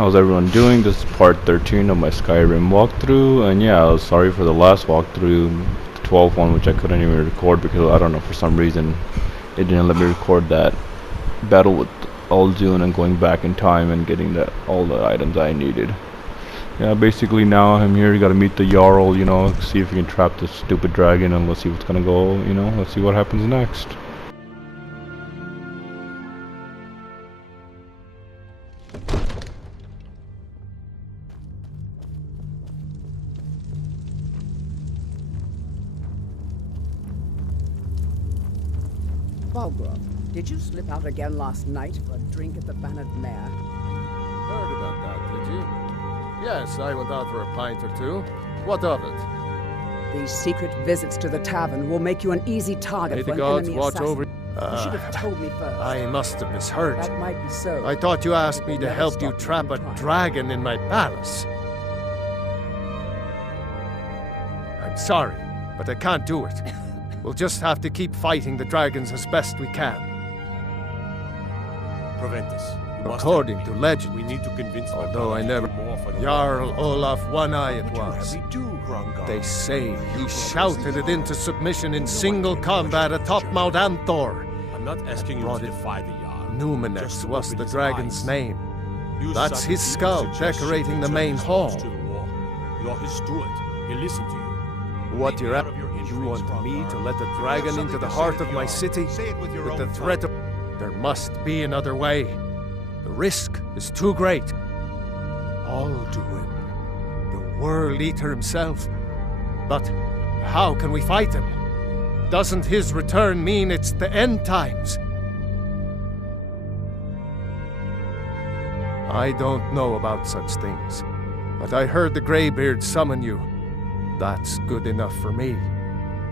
How's everyone doing? This is part 13 of my Skyrim walkthrough, and yeah, I was sorry for the last walkthrough, the 12th one, which I couldn't even record because I don't know, for some reason it didn't let me record that battle with Alzun and going back in time and getting all the items I needed. Yeah, basically now I'm here, you gotta meet the Jarl, see if you can trap this stupid dragon, and let's see what's gonna go, let's see what happens next. Balgrove, did you slip out again last night for a drink at the Bannered Mare? Heard about that, did you? Yes, I went out for a pint or two. What of it? These secret visits to the tavern will make you an easy target May for the an gods enemy watch assassin. over... You should have told me first. I must have misheard. That might be so. I thought you asked me to Never help you stop trap from a trying. dragon in my palace. I'm sorry, but I can't do it. We'll just have to keep fighting the dragons as best we can. Prevent us. You must According help to me. legend, We need to convince my although I brother to never... do more for the Jarl Olaf One-Eye it What you was. have me do, Grangar? They say he shouted it into submission in single combat atop Mount Anthor. I'm not asking you brought to it- defy the Jarl. Numenix Just to was open the his dragon's eyes. name. You That's his substitute skull suggestion decorating the to main turn hall. to the wall. You're his steward. He'll listen to you. What Lead you're me at? out of your You intrigues, want me Grangar. to let the If you dragon have into something the to heart say of to my Jarl, city? say it with your With the own threat of... tongue. There must be another way. The risk is too great. Alduin, the World Eater himself. But how can we fight him? Doesn't his return mean it's the end times? I don't know about such things, but I heard the Greybeard summon you. That's good enough for me.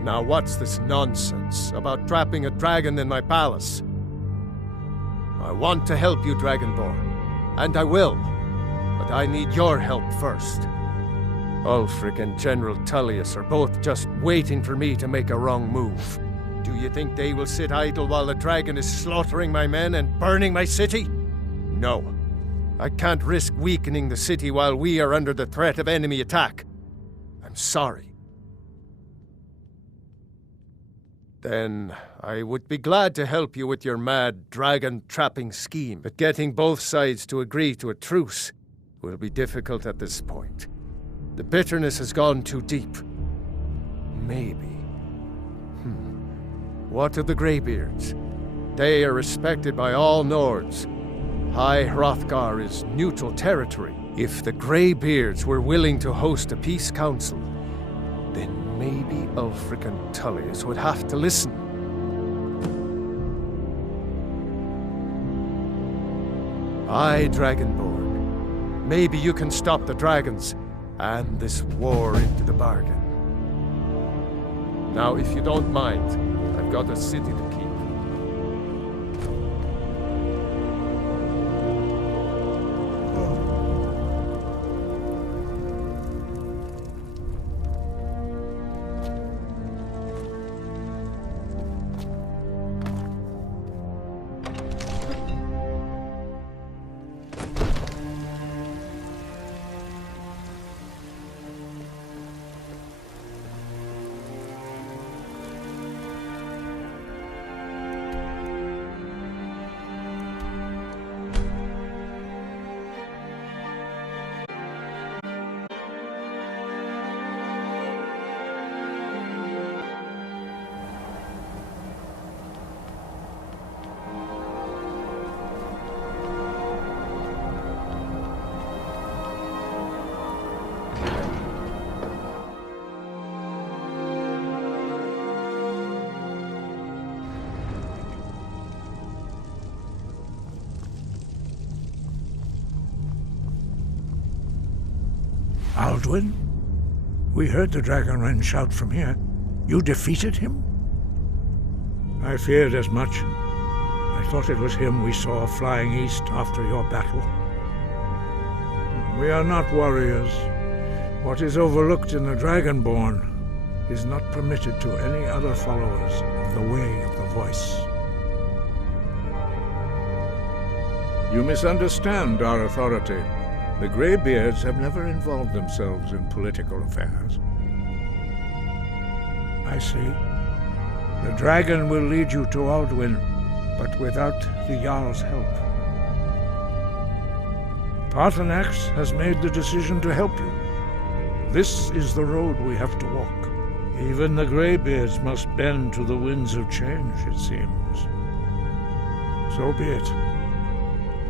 Now what's this nonsense about trapping a dragon in my palace? I want to help you, Dragonborn, and I will, but I need your help first. Ulfric and General Tullius are both just waiting for me to make a wrong move. Do you think they will sit idle while the dragon is slaughtering my men and burning my city? No. I can't risk weakening the city while we are under the threat of enemy attack. I'm sorry. Then I would be glad to help you with your mad dragon-trapping scheme, but getting both sides to agree to a truce will be difficult at this point. The bitterness has gone too deep. Maybe. What of the Greybeards? They are respected by all Nords. High Hrothgar is neutral territory. If the Greybeards were willing to host a peace council, then maybe Ulfric and Tullius would have to listen. Aye, Dragonborn. Maybe you can stop the dragons and this war into the bargain. Now, if you don't mind, I've got a city to keep. Alduin? We heard the Dragonren shout from here. You defeated him? I feared as much. I thought it was him we saw flying east after your battle. We are not warriors. What is overlooked in the Dragonborn is not permitted to any other followers of the Way of the Voice. You misunderstand our authority. The Greybeards have never involved themselves in political affairs. I see. The dragon will lead you to Aldwyn, but without the Jarl's help. Paarthurnax has made the decision to help you. This is the road we have to walk. Even the Greybeards must bend to the winds of change, it seems. So be it.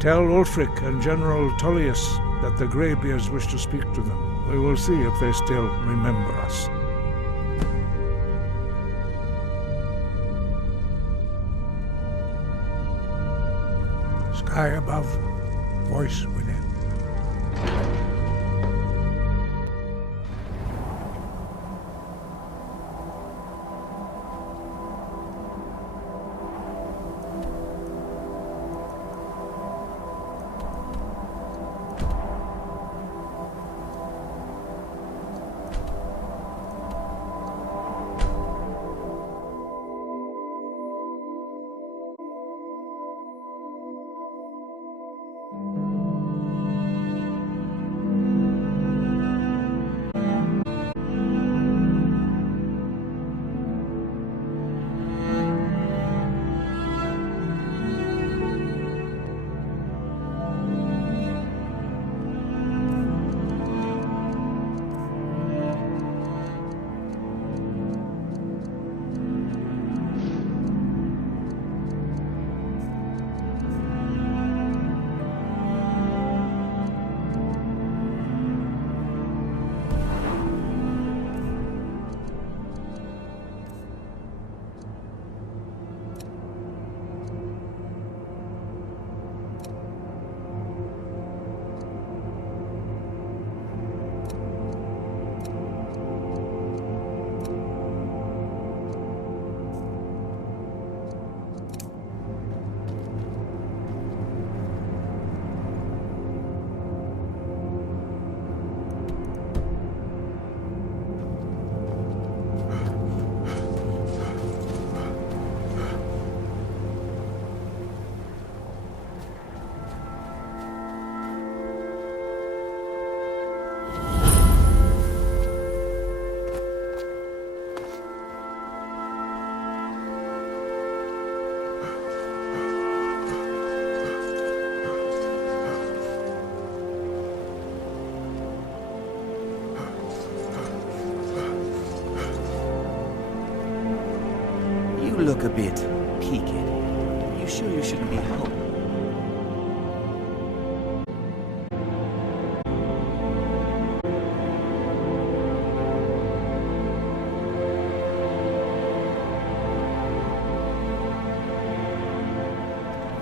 Tell Ulfric and General Tullius that the Greybeards wish to speak to them. We will see if they still remember us. Sky above, voice within. You look a bit peaked. You sure you shouldn't be home?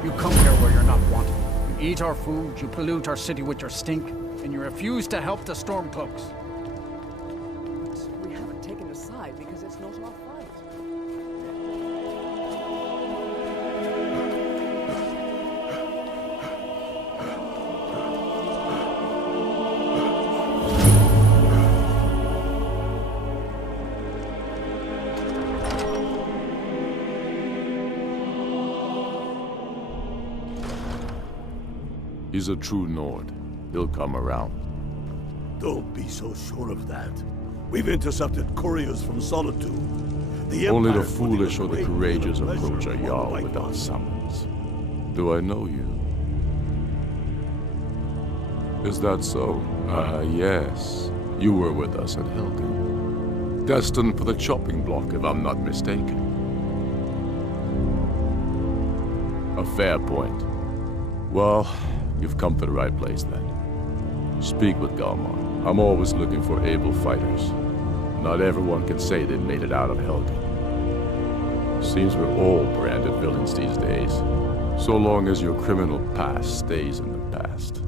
You come here where you're not wanted. You eat our food, you pollute our city with your stink, and you refuse to help the Stormcloaks. We haven't taken a side because it's not our fight. He's a true Nord. He'll come around. Don't be so sure of that. We've intercepted couriers from Solitude. Only the Empire foolish or put the in a courageous great approach a pleasure Jarl for without one summons. Do I know you? Is that so? Ah, yes. You were with us at Helgen. Destined for the chopping block, if I'm not mistaken. A fair point. Well, you've come to the right place then. Speak with Galmar. I'm always looking for able fighters. Not everyone can say they made it out of Helgen. Seems we're all branded villains these days. So long as your criminal past stays in the past.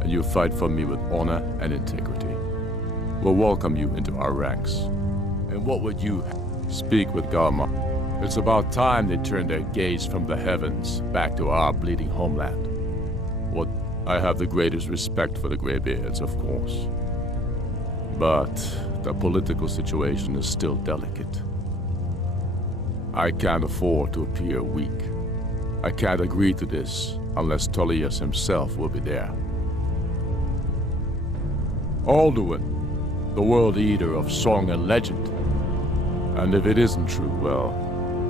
And you fight for me with honor and integrity. We'll welcome you into our ranks. And what would you speak with Galmar? It's about time they turned their gaze from the heavens back to our bleeding homeland. What I have the greatest respect for the Greybeards, of course. But the political situation is still delicate. I can't afford to appear weak. I can't agree to this unless Tullius himself will be there. Alduin, the world eater of song and legend. And if it isn't true, well,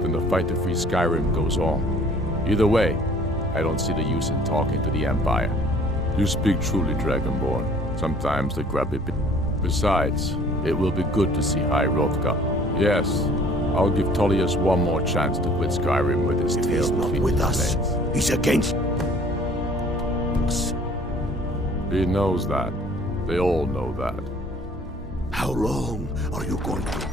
then the fight to free Skyrim goes on. Either way, I don't see the use in talking to the Empire. You speak truly, Dragonborn. Sometimes they grab a bit. Besides, it will be good to see High Hrothgar. Yes, I'll give Tullius one more chance to quit Skyrim with his If tail he's not between with his us, legs. he's against us. He knows that. They all know that. How long are you going to...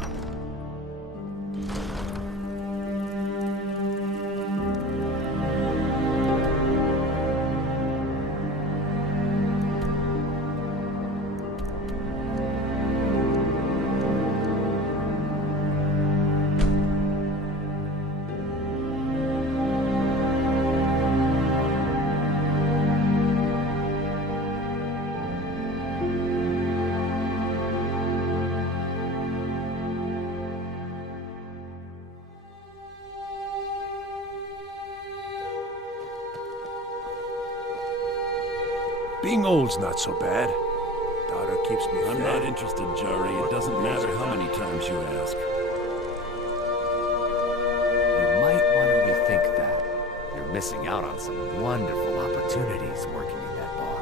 Being old's not so bad. Daughter keeps me I'm fed. not interested, Jari. It doesn't matter how many times you ask. You might want to rethink that. You're missing out on some wonderful opportunities working in that bar.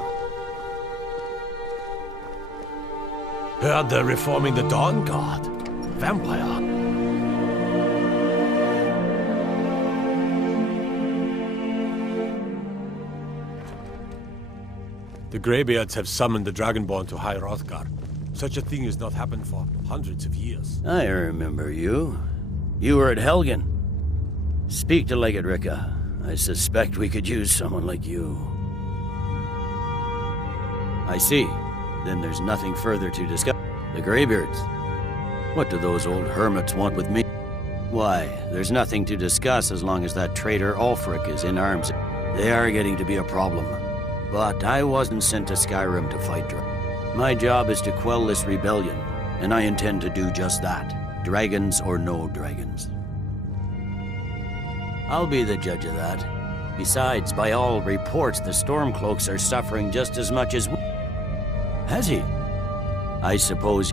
Heard they're reforming the Dawn Guard. Vampire. The Greybeards have summoned the Dragonborn to High Hrothgar. Such a thing has not happened for hundreds of years. I remember you. You were at Helgen. Speak to Legate Ricka. I suspect we could use someone like you. I see. Then there's nothing further to discuss. The Greybeards. What do those old hermits want with me? Why, there's nothing to discuss as long as that traitor Ulfric is in arms. They are getting to be a problem. But I wasn't sent to Skyrim to fight dragons. My job is to quell this rebellion, and I intend to do just that. Dragons or no dragons. I'll be the judge of that. Besides, by all reports, the Stormcloaks are suffering just as much as we. Has he? I suppose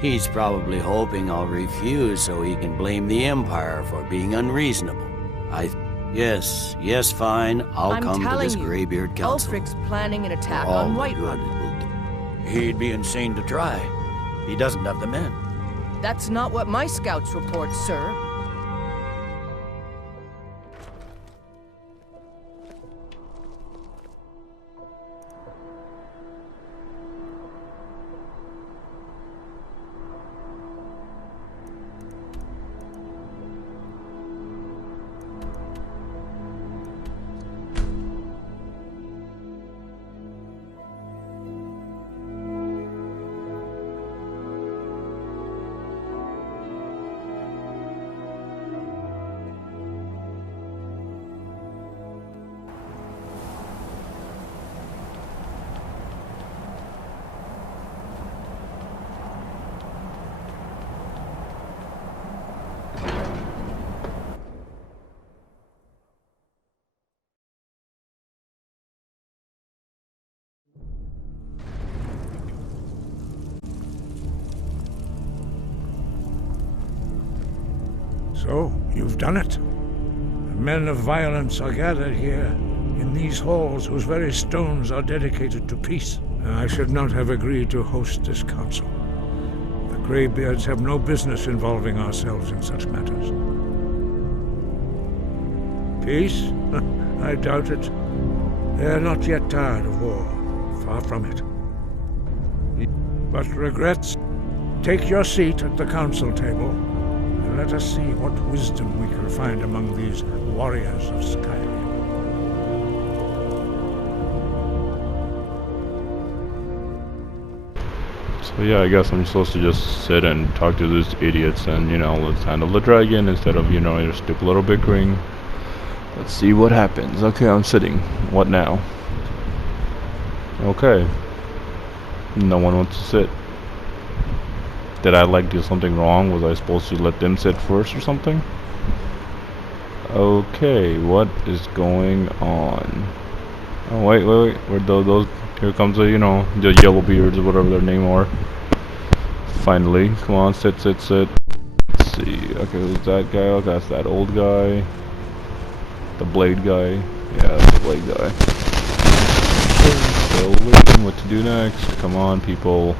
he's probably hoping I'll refuse so he can blame the Empire for being unreasonable. Yes, fine. I'll come to this Greybeard Council. Ulfric's planning an attack For all on the Whiterun. good it will do. He'd be insane to try. He doesn't have the men. That's not what my scouts report, sir. So, you've done it. The men of violence are gathered here, in these halls whose very stones are dedicated to peace. I should not have agreed to host this council. The Greybeards have no business involving ourselves in such matters. Peace? I doubt it. They are not yet tired of war. Far from it. But regrets, take your seat at the council table, and let us see what wisdom we can find among these warriors of Skyrim. So yeah, I guess I'm supposed to just sit and talk to these idiots and, you know, let's handle the dragon instead of, you know, your stupid little bickering. Let's see what happens. Okay, I'm sitting. What now? Okay. No one wants to sit. Did I like do something wrong? Was I supposed to let them sit first or something? Okay, what is going on? Oh, wait. Where those? Here comes the, the yellow beards or whatever their name are. Finally, come on, sit. Let's see. Okay, who's that guy? Oh, that's that old guy. The blade guy. Yeah, that's the blade guy. Still waiting what to do next. Come on, people.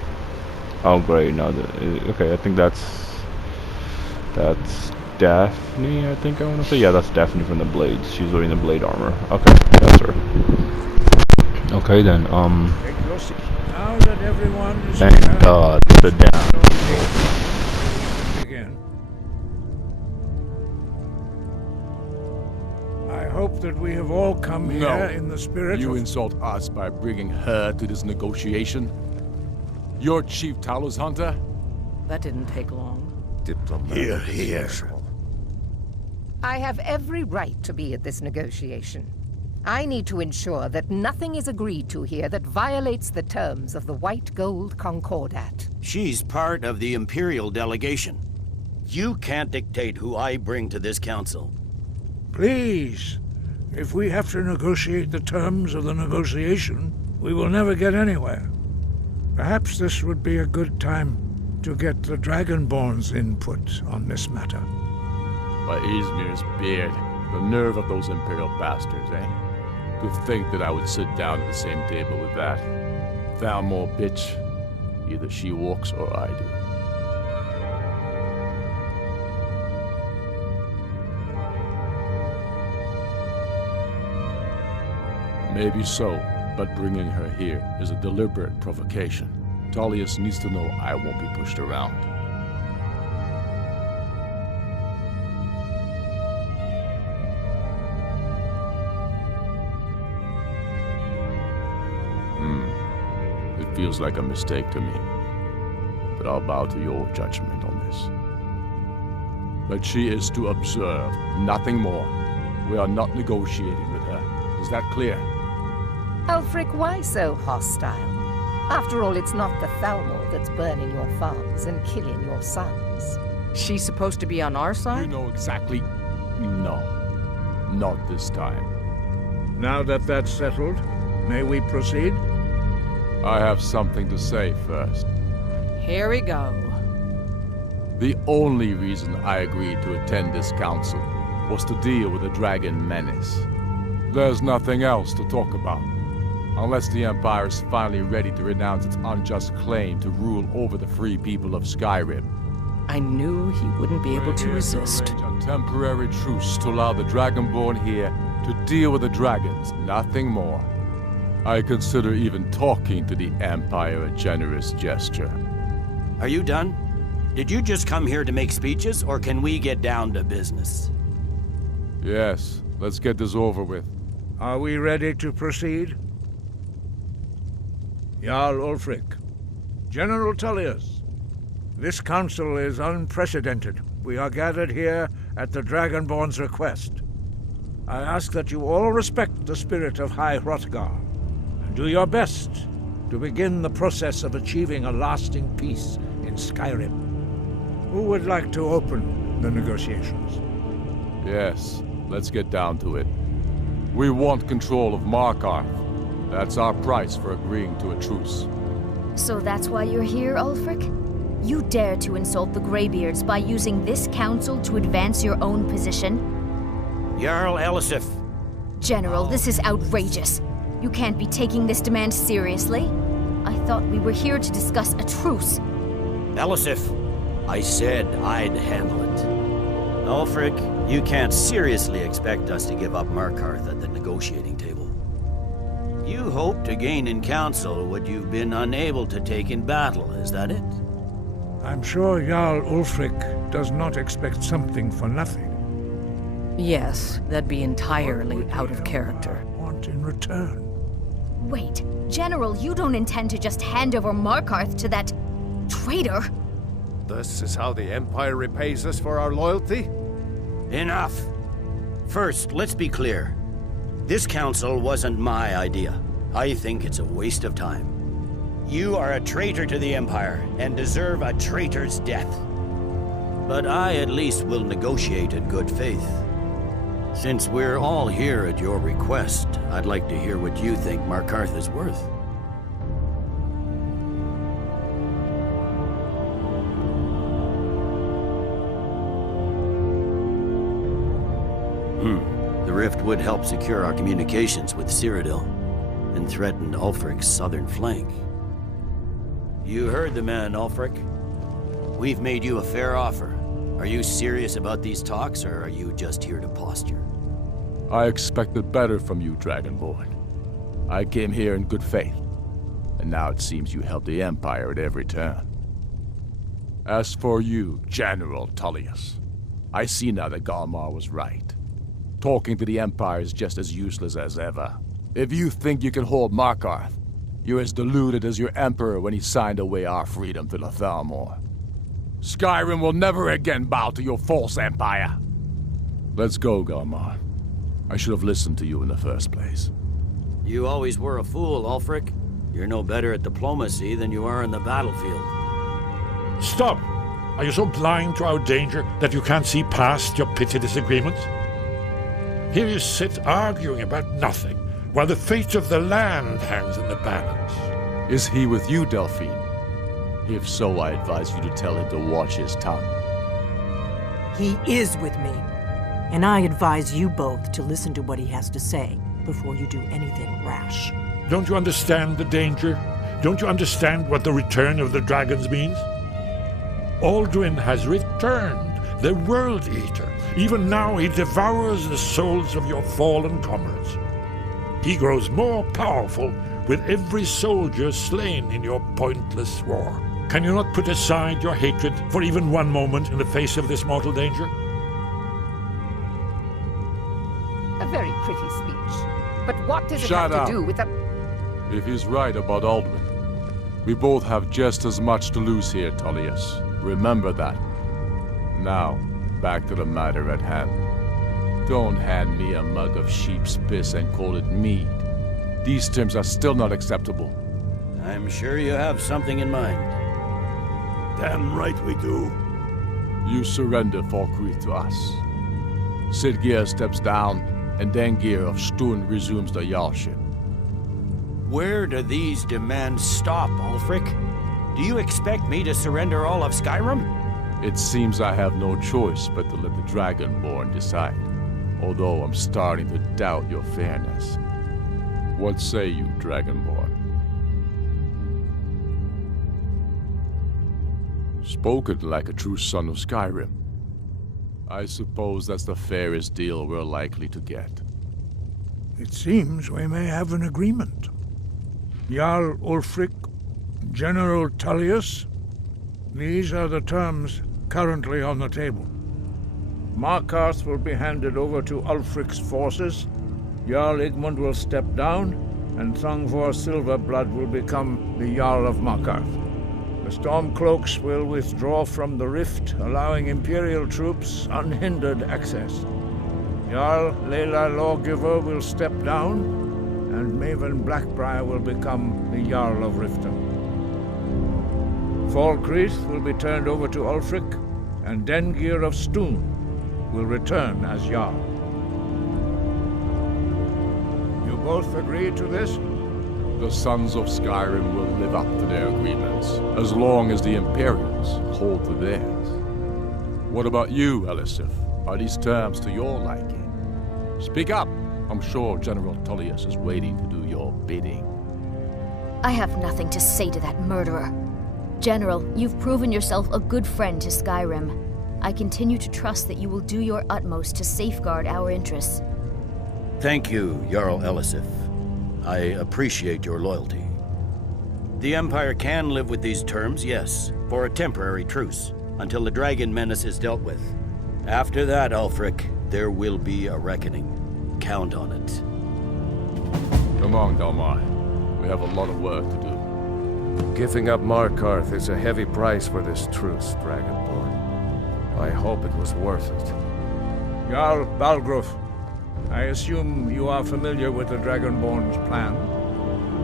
Oh, great. Now, okay, I think that's Daphne. I think I want to say. Yeah, that's Daphne from the Blades. She's wearing the blade armor. Okay, that's her. Okay then. Now that everyone is Thank here, God. Sit down. Again. I hope that we have all come here in the spirit You of... insult us by bringing her to this negotiation? You're Chief Talos Hunter? That didn't take long. Here, here. I have every right to be at this negotiation. I need to ensure that nothing is agreed to here that violates the terms of the White Gold Concordat. She's part of the Imperial delegation. You can't dictate who I bring to this council. Please, if we have to negotiate the terms of the negotiation, we will never get anywhere. Perhaps this would be a good time to get the Dragonborn's input on this matter. By Izmir's beard, the nerve of those Imperial bastards, eh? To think that I would sit down at the same table with that. Thalmor bitch. Either she walks or I do. Maybe so, but bringing her here is a deliberate provocation. Tullius needs to know I won't be pushed around. It feels like a mistake to me, but I'll bow to your judgment on this. But she is to observe, nothing more. We are not negotiating with her. Is that clear? Ulfric, why so hostile? After all, it's not the Thalmor that's burning your farms and killing your sons. She's supposed to be on our You side? know exactly... No. Not this time. Now that that's settled, may we proceed? I have something to say first. Here we go. The only reason I agreed to attend this council was to deal with the dragon menace. There's nothing else to talk about. Unless the Empire is finally ready to renounce its unjust claim to rule over the free people of Skyrim. I knew he wouldn't be able to We're here resist. arrange a temporary truce to allow the Dragonborn here to deal with the dragons, nothing more. I consider even talking to the Empire a generous gesture. Are you done? Did you just come here to make speeches, or can we get down to business? Yes, let's get this over with. Are we ready to proceed? Jarl Ulfric, General Tullius, this council is unprecedented. We are gathered here at the Dragonborn's request. I ask that you all respect the spirit of High Hrothgar, and do your best to begin the process of achieving a lasting peace in Skyrim. Who would like to open the negotiations? Yes, let's get down to it. We want control of Markarth. That's our price for agreeing to a truce. So that's why you're here, Ulfric? You dare to insult the Greybeards by using this council to advance your own position? Jarl Elisif. General, this is outrageous. You can't be taking this demand seriously. I thought we were here to discuss a truce. Elisif, I said I'd handle it. Ulfric, you can't seriously expect us to give up Markarth at the negotiating table. You hope to gain in council what you've been unable to take in battle, is that it? I'm sure Jarl Ulfric does not expect something for nothing. Yes, that'd be entirely out of character. Want in return? Wait, General, you don't intend to just hand over Markarth to that traitor? This is how the Empire repays us for our loyalty? Enough! First, let's be clear. This council wasn't my idea. I think it's a waste of time. You are a traitor to the Empire and deserve a traitor's death. But I at least will negotiate in good faith. Since we're all here at your request, I'd like to hear what you think Markarth is worth. The rift would help secure our communications with Cyrodiil and threatened Ulfric's southern flank. You heard the man, Ulfric. We've made you a fair offer. Are you serious about these talks, or are you just here to posture? I expected better from you, Dragonborn. I came here in good faith, and now it seems you help the Empire at every turn. As for you, General Tullius, I see now that Galmar was right. Talking to the Empire is just as useless as ever. If you think you can hold Markarth, you're as deluded as your Emperor when he signed away our freedom to the Thalmor. Skyrim will never again bow to your false empire. Let's go, Galmar. I should have listened to you in the first place. You always were a fool, Ulfric. You're no better at diplomacy than you are in the battlefield. Stop! Are you so blind to our danger that you can't see past your petty disagreements? Here you sit arguing about nothing, while the fate of the land hangs in the balance. Is he with you, Delphine? If so, I advise you to tell him to watch his tongue. He is with me, and I advise you both to listen to what he has to say before you do anything rash. Don't you understand the danger? Don't you understand what the return of the dragons means? Aldrin has returned, the World Eater. Even now he devours the souls of your fallen comrades. He grows more powerful with every soldier slain in your pointless war. Can you not put aside your hatred for even one moment in the face of this mortal danger? A very pretty speech. But what does it Shut have up. to do with the... If he's right about Aldrin, we both have just as much to lose here, Tullius. Remember that. Now, back to the matter at hand. Don't hand me a mug of sheep's piss and call it mead. These terms are still not acceptable. I'm sure you have something in mind. Damn right we do. You surrender Falkreath to us. Sidgeir steps down, and Dengir of Stun resumes the Jarlship. Where do these demands stop, Ulfric? Do you expect me to surrender all of Skyrim? It seems I have no choice but to let the Dragonborn decide, although I'm starting to doubt your fairness. What say you, Dragonborn? Spoken like a true son of Skyrim. I suppose that's the fairest deal we're likely to get. It seems we may have an agreement. Jarl Ulfric, General Tullius, these are the terms currently on the table. Markarth will be handed over to Ulfric's forces, Jarl Igmund will step down, and Thangvor Silverblood will become the Jarl of Markarth. The Stormcloaks will withdraw from the rift, allowing Imperial troops unhindered access. Jarl Leila Lawgiver will step down, and Maven Blackbriar will become the Jarl of Riften. Falkreath will be turned over to Ulfric, and Dengir of Stun will return as Jarl. You both agree to this? The Sons of Skyrim will live up to their agreements, as long as the Imperials hold to theirs. What about you, Elisif? Are these terms to your liking? Speak up! I'm sure General Tullius is waiting to do your bidding. I have nothing to say to that murderer. General, you've proven yourself a good friend to Skyrim. I continue to trust that you will do your utmost to safeguard our interests. Thank you, Jarl Elisif. I appreciate your loyalty. The Empire can live with these terms, yes, for a temporary truce, until the dragon menace is dealt with. After that, Ulfric, there will be a reckoning. Count on it. Come on, Galmar. We have a lot of work to do. Giving up Markarth is a heavy price for this truce, Dragonborn. I hope it was worth it. Jarl Balgruuf, I assume you are familiar with the Dragonborn's plan?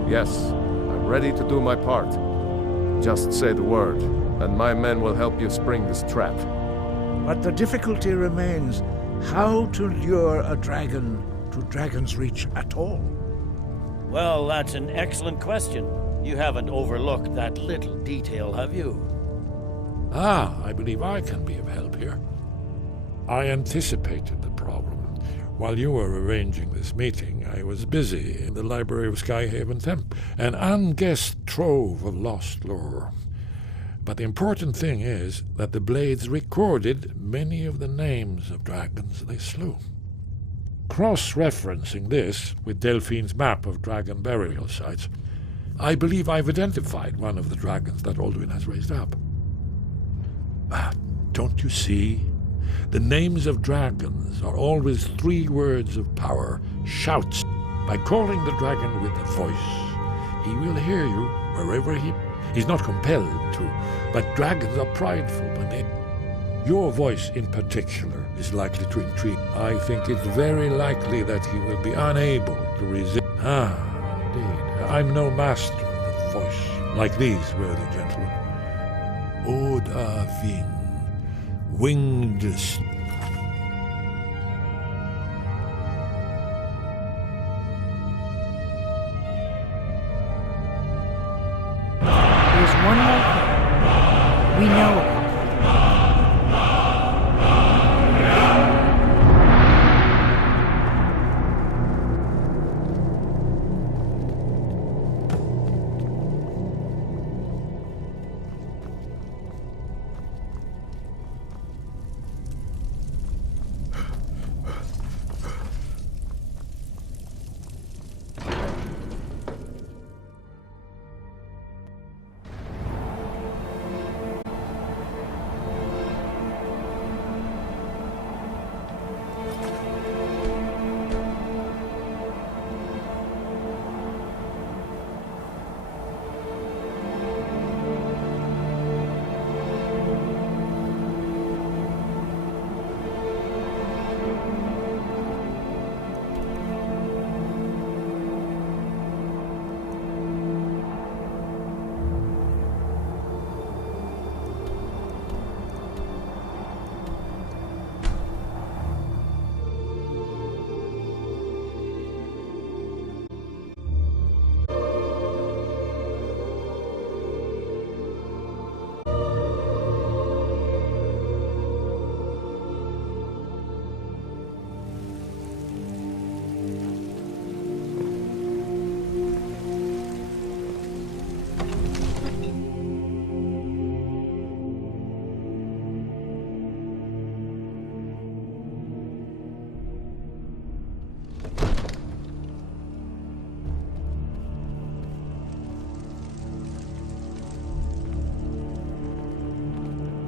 Yes, I'm ready to do my part. Just say the word, and my men will help you spring this trap. But the difficulty remains, how to lure a dragon to Dragon's Reach at all? Well, that's an excellent question. You haven't overlooked that little detail, have you? I believe I can be of help here. I anticipated the problem. While you were arranging this meeting, I was busy in the library of Skyhaven Temple, an unguessed trove of lost lore. But the important thing is that the Blades recorded many of the names of dragons they slew. Cross-referencing this with Delphine's map of dragon burial sites, I believe I've identified one of the dragons that Alduin has raised up. Don't you see? The names of dragons are always 3 words of power, shouts. By calling the dragon with a voice, he will hear you wherever he's not compelled to, but dragons are prideful when they... Your voice in particular is likely to intrigue. I think it's very likely that he will be unable to resist. Indeed. I'm no master of the voice, like these worthy gentlemen. Oda Ving, winged... There's one more thing. We know about it.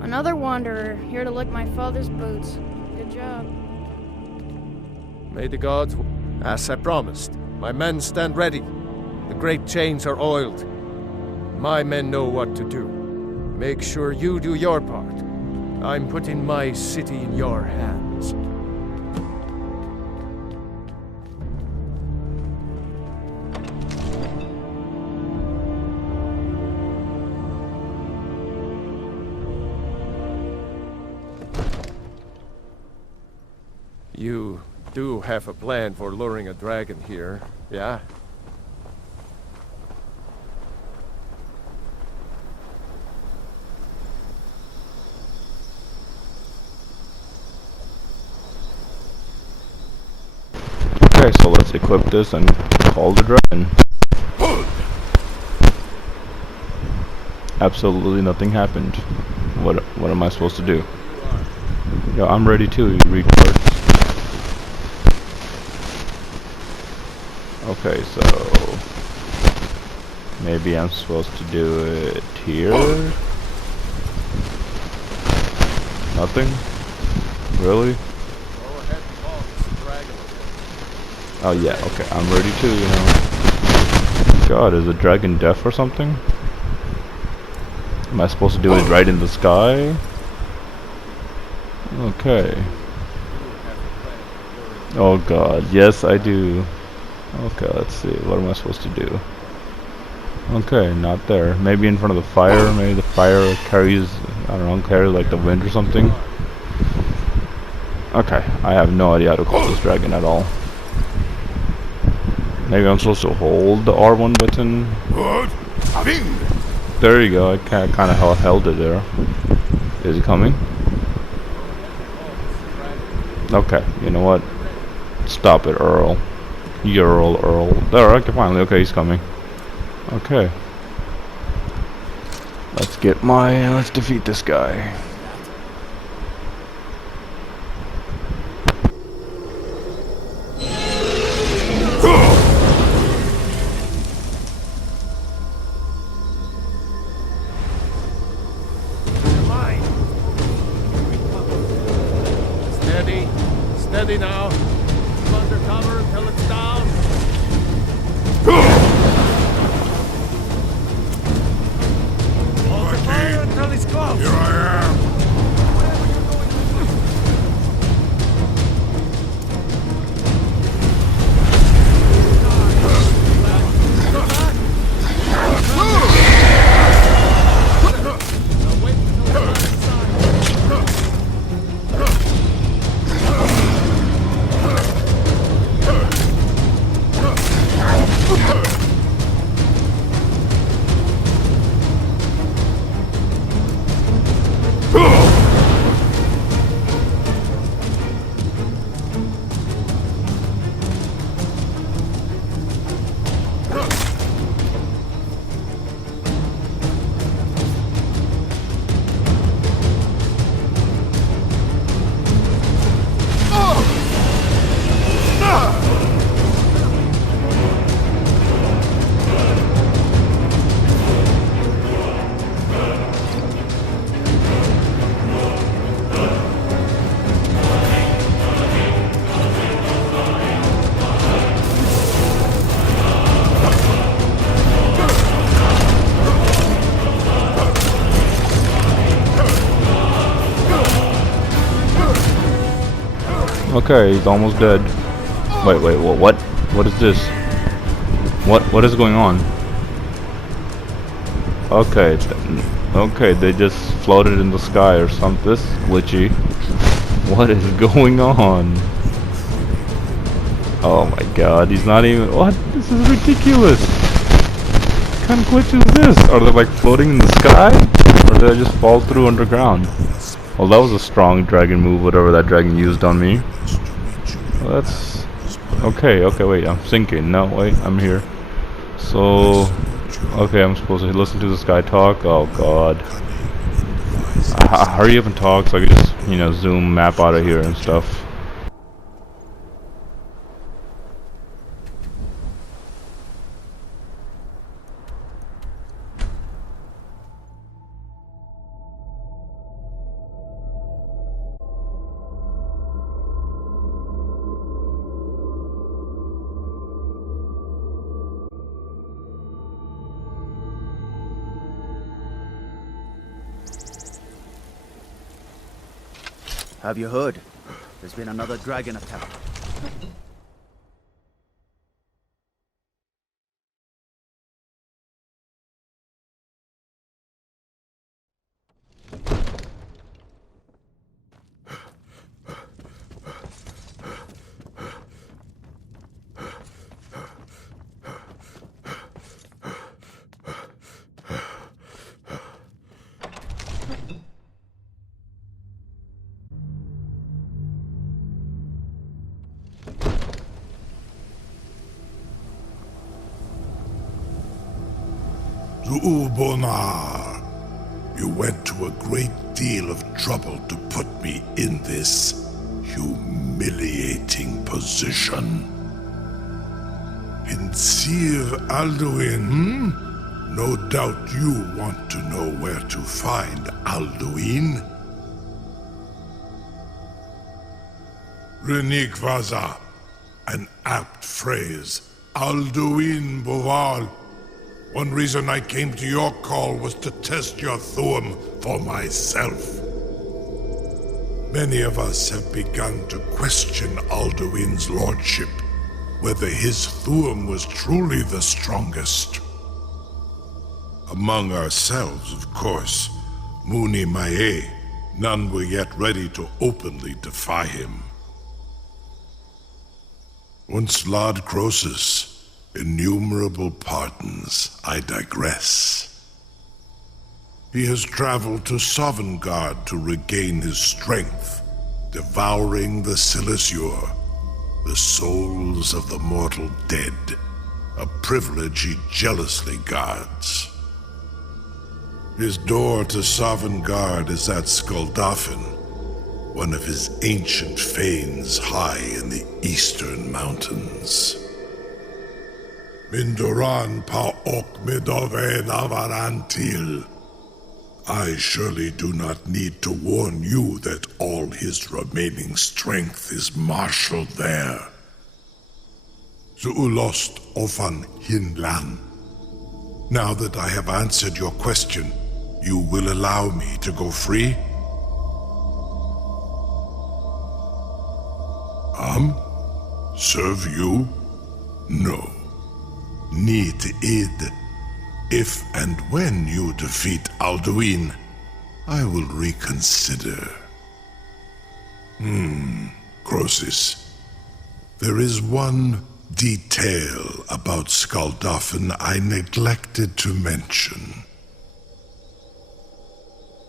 Another wanderer, here to lick my father's boots. Good job. May the gods... As I promised, my men stand ready. The great chains are oiled. My men know what to do. Make sure you do your part. I'm putting my city in your hands. You do have a plan for luring a dragon here, yeah? Okay, so let's equip this and call the dragon. Absolutely nothing happened. What am I supposed to do? Yo, I'm ready too, you retard. Okay, so maybe I'm supposed to do it here? Nothing? Really? Oh yeah, okay, I'm ready too, you know. God, is the dragon deaf or something? Am I supposed to do it right in the sky? Okay. Oh god, yes I do. Okay, let's see, what am I supposed to do? Okay, not there. Maybe in front of the fire, maybe the fire carries, I don't know, carries like the wind or something. Okay, I have no idea how to call this dragon at all. Maybe I'm supposed to hold the R1 button. There you go, I kind of held it there. Is he coming? Okay, you know what? Stop it, Earl. Earl. There, okay, finally. Okay, he's coming. Okay. Let's defeat this guy. Steady now. Keep under cover until it's down. Hold the fire until he's close. Here I am. Okay, he's almost dead. Wait, what? What is this? What is going on? Okay, okay, they just floated in the sky or something. This is glitchy. What is going on? Oh my god, he's not even. What? This is ridiculous. What kind of glitch is this? Are they like floating in the sky? Or did I just fall through underground? Well, that was a strong dragon move, whatever that dragon used on me. Well, that's... Okay, wait, I'm sinking. No, wait, I'm here. So... Okay, I'm supposed to listen to this guy talk. Oh, God. Hurry up and talk so I can just, you know, zoom map out of here and stuff. Have you heard? There's been another dragon attack. Zuubonar, you went to a great deal of trouble to put me in this humiliating position. Pinsir Alduin, No doubt you want to know where to find Alduin. Renikvaza, an apt phrase. Alduin Boval. One reason I came to your call was to test your Thuum for myself. Many of us have begun to question Alduin's lordship, whether his Thuum was truly the strongest. Among ourselves, of course, Muni Mae, none were yet ready to openly defy him. Once Lord Croesus, innumerable pardons, I digress. He has traveled to Sovngarde to regain his strength, devouring the Silesure, the souls of the mortal dead, a privilege he jealously guards. His door to Sovngarde is at Skuldafn, one of his ancient fanes high in the eastern mountains. Mindoran pa ok midove navarantil. I surely do not need to warn you that all his remaining strength is marshaled there. Zuulost ofan hinlan. Now that I have answered your question, you will allow me to go free? Serve you? No. Need id. If and when you defeat Alduin, I will reconsider. Croesus. There is one detail about Skuldafn I neglected to mention.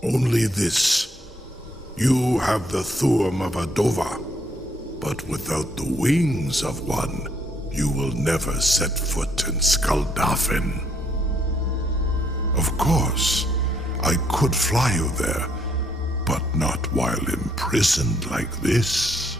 Only this. You have the Thuum of a Dova, but without the wings of one, you will never set foot in Skuldafn. Of course, I could fly you there, but not while imprisoned like this.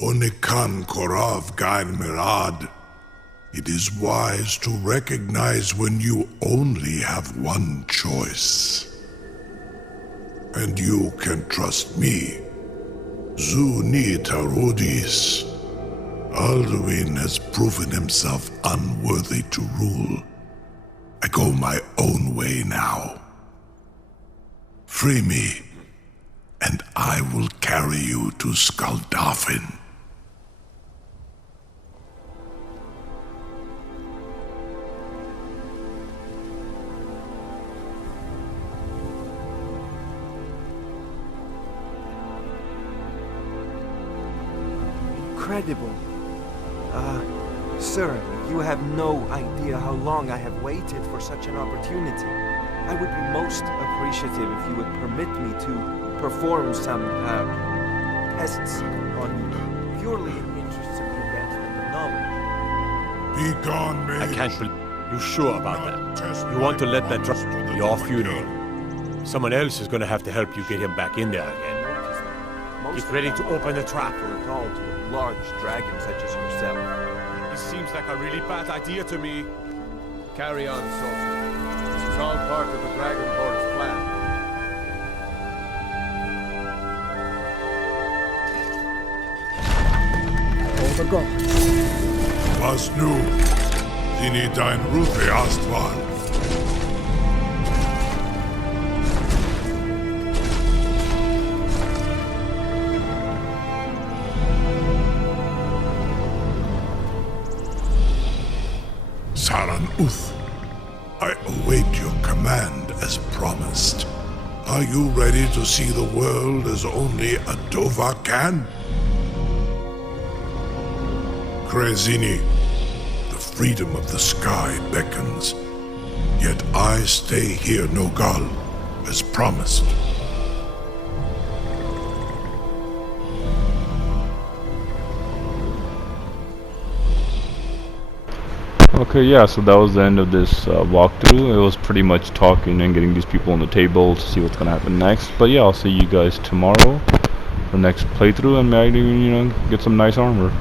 Onikan Korav Gain Mirad. It is wise to recognize when you only have one choice. And you can trust me. Zuni Tarudis. Alduin has proven himself unworthy to rule. I go my own way now. Free me, and I will carry you to Skuldafn. Incredible. Sir, you have no idea how long I have waited for such an opportunity. I would be most appreciative if you would permit me to perform some, tests on you, purely in the interests of the advancement of knowledge. Be gone, mage. I can't believe... You sure about that? You want to let that drop your funeral? Someone else is gonna have to help you get him back in there again. Get ready to open the trap. At all to a large dragon such as yourself. This seems like a really bad idea to me. Carry on, soldier. This is all part of the Dragonborn's plan. All the gods. Was nu, dini dein Rufe Astval. Saran Uth, I await your command as promised. Are you ready to see the world as only a Dova can? Krezini, the freedom of the sky beckons. Yet I stay here, Nogal, as promised. Okay, yeah, so that was the end of this walkthrough. It was pretty much talking and getting these people on the table to see what's gonna happen next. But yeah, I'll see you guys tomorrow for the next playthrough and maybe, get some nice armor.